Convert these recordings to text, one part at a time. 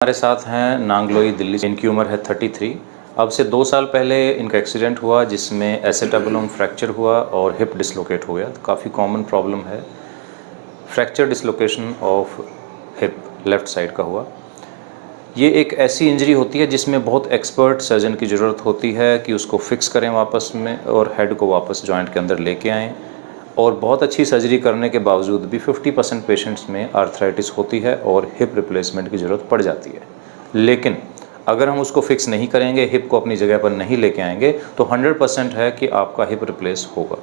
हमारे साथ हैं नांगलोई दिल्ली। इनकी उम्र है 33। अब से 2 साल पहले इनका एक्सीडेंट हुआ जिसमें एसेटाबुलम फ्रैक्चर हुआ और हिप डिसलोकेट हो गया। काफ़ी कॉमन प्रॉब्लम है, fracture dislocation of hip left side का हुआ। ये एक ऐसी इंजरी होती है जिसमें बहुत एक्सपर्ट सर्जन की ज़रूरत होती है कि उसको फिक्स करें वापस में और हेड को वापस जॉइंट के अंदर लेके आएँ। और बहुत अच्छी सर्जरी करने के बावजूद भी 50% पेशेंट्स में आर्थराइटिस होती है और हिप रिप्लेसमेंट की ज़रूरत पड़ जाती है। लेकिन अगर हम उसको फिक्स नहीं करेंगे, हिप को अपनी जगह पर नहीं लेके आएंगे, तो 100% है कि आपका हिप रिप्लेस होगा।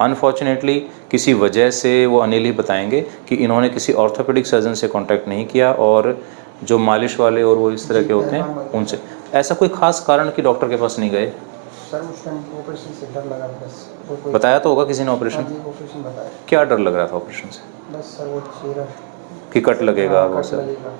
अनफॉर्चुनेटली किसी वजह से वो अनिल ही बताएंगे कि इन्होंने किसी ऑर्थोपेडिक सर्जन से कांटेक्ट नहीं किया और जो मालिश वाले और वो इस तरह के होते हैं उनसे। ऐसा कोई ख़ास कारण कि डॉक्टर के पास नहीं गए? सर उस टाइम ऑपरेशन से डर लगा था बस। बताया तो होगा किसी ने ऑपरेशन? हाँ जी, ऑपरेशन बताया। क्या डर लग रहा था ऑपरेशन से? बस सर वो चेहरा कि कट लगेगा वो कट सब? लगेगा।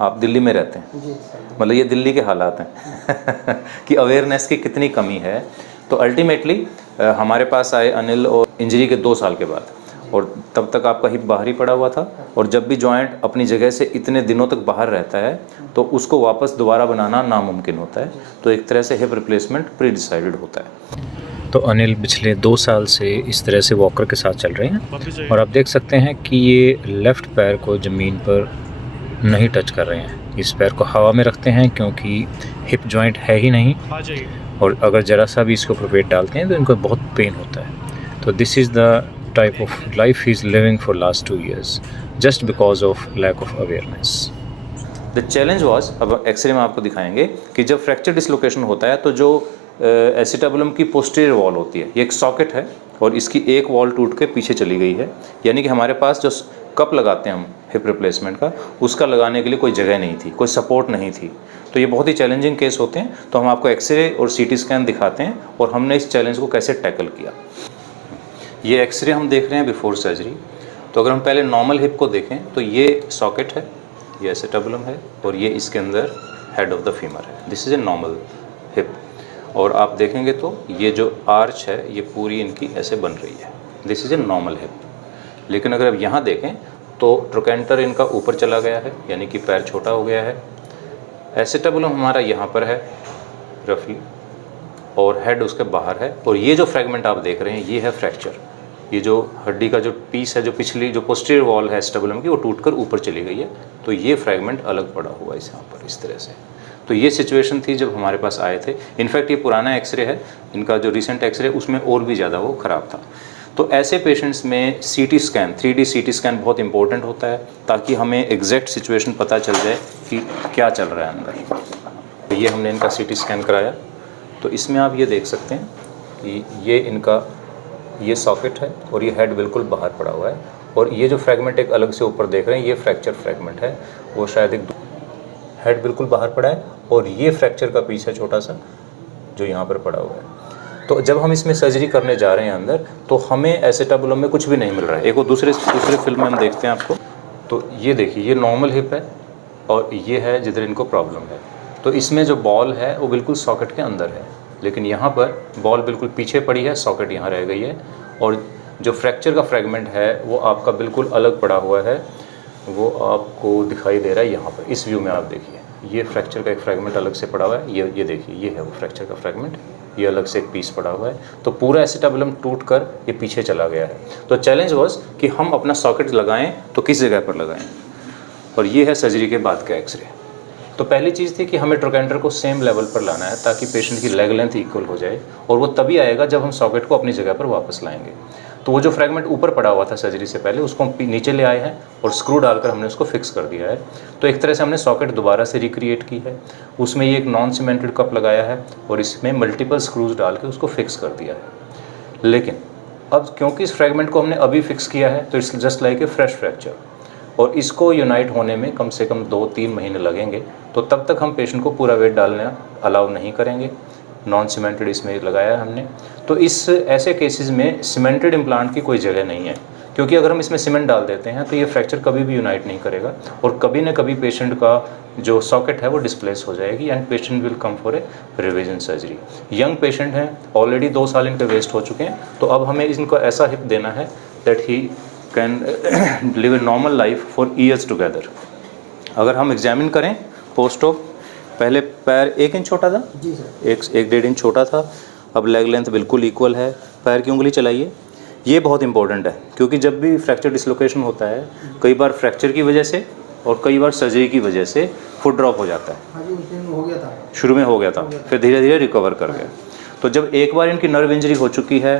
आप दिल्ली में रहते हैं, जी सर। मतलब ये दिल्ली के हालात हैं कि अवेयरनेस की कितनी कमी है। तो अल्टीमेटली हमारे पास आए अनिल और इंजरी के 2 साल के बाद, और तब तक आपका हिप बाहर ही पड़ा हुआ था। और जब भी जॉइंट अपनी जगह से इतने दिनों तक बाहर रहता है तो उसको वापस दोबारा बनाना नामुमकिन होता है। तो एक तरह से हिप रिप्लेसमेंट प्री डिसाइडेड होता है। तो अनिल पिछले 2 साल से इस तरह से वॉकर के साथ चल रहे हैं और आप देख सकते हैं कि ये लेफ़्ट पैर को ज़मीन पर नहीं टच कर रहे हैं। इस पैर को हवा में रखते हैं क्योंकि हिप जॉइंट है ही नहीं, और अगर ज़रा सा भी इसके ऊपर वेट डालते हैं तो इनको बहुत पेन होता है। तो this is the type of life he is living for last 2 years just because of lack of awareness. The challenge was, अब एक्सरे में आपको दिखाएंगे कि जब फ्रैक्चर डिसलोकेशन होता है तो जो एसिटाबुलम की पोस्टीरियर वॉल होती है, ये एक सॉकेट है और इसकी एक वॉल टूट के पीछे चली गई है। यानी कि हमारे पास जो कप लगाते हैं हम हिप रिप्लेसमेंट का, उसका लगाने के लिए कोई जगह नहीं थी, कोई सपोर्ट नहीं थी। तो ये बहुत ही चैलेंजिंग केस होते हैं। तो हम आपको एक्सरे और सीटी स्कैन दिखाते हैं और हमने इस चैलेंज को कैसे टैकल किया। ये एक्सरे हम देख रहे हैं बिफोर सर्जरी। तो अगर हम पहले नॉर्मल हिप को देखें तो ये सॉकेट है, ये एसिटाबुलम है और ये इसके अंदर हेड ऑफ द फीमर है। This is a normal hip. और आप देखेंगे तो ये जो आर्च है ये पूरी इनकी ऐसे बन रही है। This is a normal hip. लेकिन अगर आप यहाँ देखें तो ट्रोकेंटर इनका ऊपर चला गया है, यानी कि पैर छोटा हो गया है। एसिटाबुलम हमारा यहाँ पर है रफली और हेड उसके बाहर है। और ये जो फ्रैगमेंट आप देख रहे हैं ये है फ्रैक्चर। ये जो हड्डी का जो पीस है, जो पिछली जो पोस्टीरियर वॉल है एसिटाबुलम की, वो टूटकर ऊपर चली गई है। तो ये फ्रैगमेंट अलग पड़ा हुआ है यहाँ पर इस तरह से। तो ये सिचुएशन थी जब हमारे पास आए थे। इनफैक्ट ये पुराना एक्सरे है, इनका जो रिसेंट एक्सरे उसमें और भी ज़्यादा वो ख़राब था। तो ऐसे पेशेंट्स में CT scan, 3D CT scan बहुत इंपॉर्टेंट होता है ताकि हमें एग्जैक्ट सिचुएशन पता चल जाए कि क्या चल रहा है अंदर। तो ये हमने इनका सीटी स्कैन कराया। तो इसमें आप ये देख सकते हैं कि ये इनका ये सॉकेट है और ये हेड बिल्कुल बाहर पड़ा हुआ है। और ये जो फ्रैगमेंट एक अलग से ऊपर देख रहे हैं ये फ्रैक्चर फ्रैगमेंट है, वो शायद एक हेड बिल्कुल बाहर पड़ा है और ये फ्रैक्चर का पीस है छोटा सा जो यहाँ पर पड़ा हुआ है। तो जब हम इसमें सर्जरी करने जा रहे हैं अंदर तो हमें एसिटाबुलम में कुछ भी नहीं मिल रहा है। एक वो दूसरे फिल्म में हम देखते हैं आपको। तो ये देखिए ये नॉर्मल हिप है और ये है जिधर इनको प्रॉब्लम है। तो इसमें जो बॉल है वो बिल्कुल सॉकेट के अंदर है, लेकिन यहाँ पर बॉल बिल्कुल पीछे पड़ी है, सॉकेट यहाँ रह गई है। और जो फ्रैक्चर का फ्रैगमेंट है वो आपका बिल्कुल अलग पड़ा हुआ है, वो आपको दिखाई दे रहा है यहाँ पर। इस व्यू में आप देखिए ये फ्रैक्चर का एक फ्रैगमेंट अलग से पड़ा हुआ है। ये देखिए ये है वो फ्रैक्चर का फ्रैगमेंट, ये अलग से एक पीस पड़ा हुआ है। तो पूरा एसिटाबुलम टूट कर ये पीछे चला गया है। तो चैलेंज वॉज कि हम अपना सॉकेट लगाएं तो किस जगह पर लगाएं। और ये है सर्जरी के बाद का एक्सरे। तो पहली चीज़ थी कि हमें ट्रोकेंटर को सेम लेवल पर लाना है ताकि पेशेंट की लेग लेंथ इक्वल हो जाए, और वो तभी आएगा जब हम सॉकेट को अपनी जगह पर वापस लाएंगे। तो वो जो फ्रैगमेंट ऊपर पड़ा हुआ था सर्जरी से पहले उसको हम नीचे ले आए हैं और स्क्रू डालकर हमने उसको फिक्स कर दिया है। तो एक तरह से हमने सॉकेट दोबारा से रिक्रिएट की है। उसमें ये एक नॉन सीमेंटेड कप लगाया है और इसमें मल्टीपल स्क्रूज डाल के उसको फिक्स कर दिया है। लेकिन अब क्योंकि इस फ्रैगमेंट को हमने अभी फिक्स किया है तो it's just like a fresh fracture, और इसको यूनाइट होने में कम से कम 2-3 महीने लगेंगे। तो तब तक हम पेशेंट को पूरा वेट डालना अलाउ नहीं करेंगे। नॉन सीमेंटेड इसमें लगाया है हमने। तो इस ऐसे केसेस में सीमेंटेड इम्प्लांट की कोई जगह नहीं है, क्योंकि अगर हम इसमें सीमेंट डाल देते हैं तो ये फ्रैक्चर कभी भी यूनाइट नहीं करेगा और कभी ना कभी पेशेंट का जो सॉकेट है वो डिस्प्लेस हो जाएगी and patient will come for a revision surgery. Young patient हैं, ऑलरेडी 2 साल इनके वेस्ट हो चुके हैं। तो अब हमें इनको ऐसा हिप देना है that he can live a normal life for years together. अगर हम एग्जामिन करें पोस्ट ऑप, पहले पैर 1 इंच छोटा था, जी सर। 1-1.5 इंच छोटा था, अब लेग लेंथ बिल्कुल इक्वल है। पैर की उंगली चलाइए, ये बहुत इंपॉर्टेंट है क्योंकि जब भी फ्रैक्चर डिसलोकेशन होता है, कई बार फ्रैक्चर की वजह से और कई बार सर्जरी की वजह से फुट ड्रॉप हो जाता है। हाँ जी, उस दिन हो गया था। शुरू में हो गया था, फिर धीरे धीरे रिकवर कर गए। तो जब एक बार इनकी नर्व इंजरी हो चुकी है,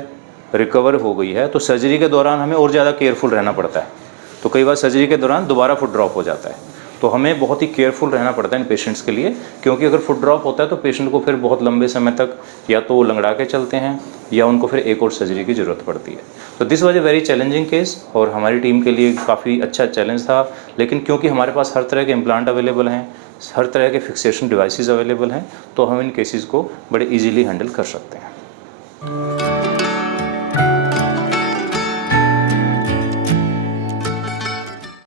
रिकवर हो गई है, तो सर्जरी के दौरान हमें और ज़्यादा केयरफुल रहना पड़ता है। तो कई बार सर्जरी के दौरान दोबारा फुट ड्रॉप हो जाता है, तो हमें बहुत ही केयरफुल रहना पड़ता है इन पेशेंट्स के लिए, क्योंकि अगर फुट ड्रॉप होता है तो पेशेंट को फिर बहुत लंबे समय तक या तो लंगड़ा के चलते हैं या उनको फिर एक और सर्जरी की ज़रूरत पड़ती है। तो this was a very challenging case और हमारी टीम के लिए काफ़ी अच्छा चैलेंज था, लेकिन क्योंकि हमारे पास हर तरह के इम्प्लांट अवेलेबल हैं, हर तरह के फिक्सेशन डिवाइसेस अवेलेबल हैं, तो हम इन केसेस को बड़े इजीली हैंडल कर सकते हैं।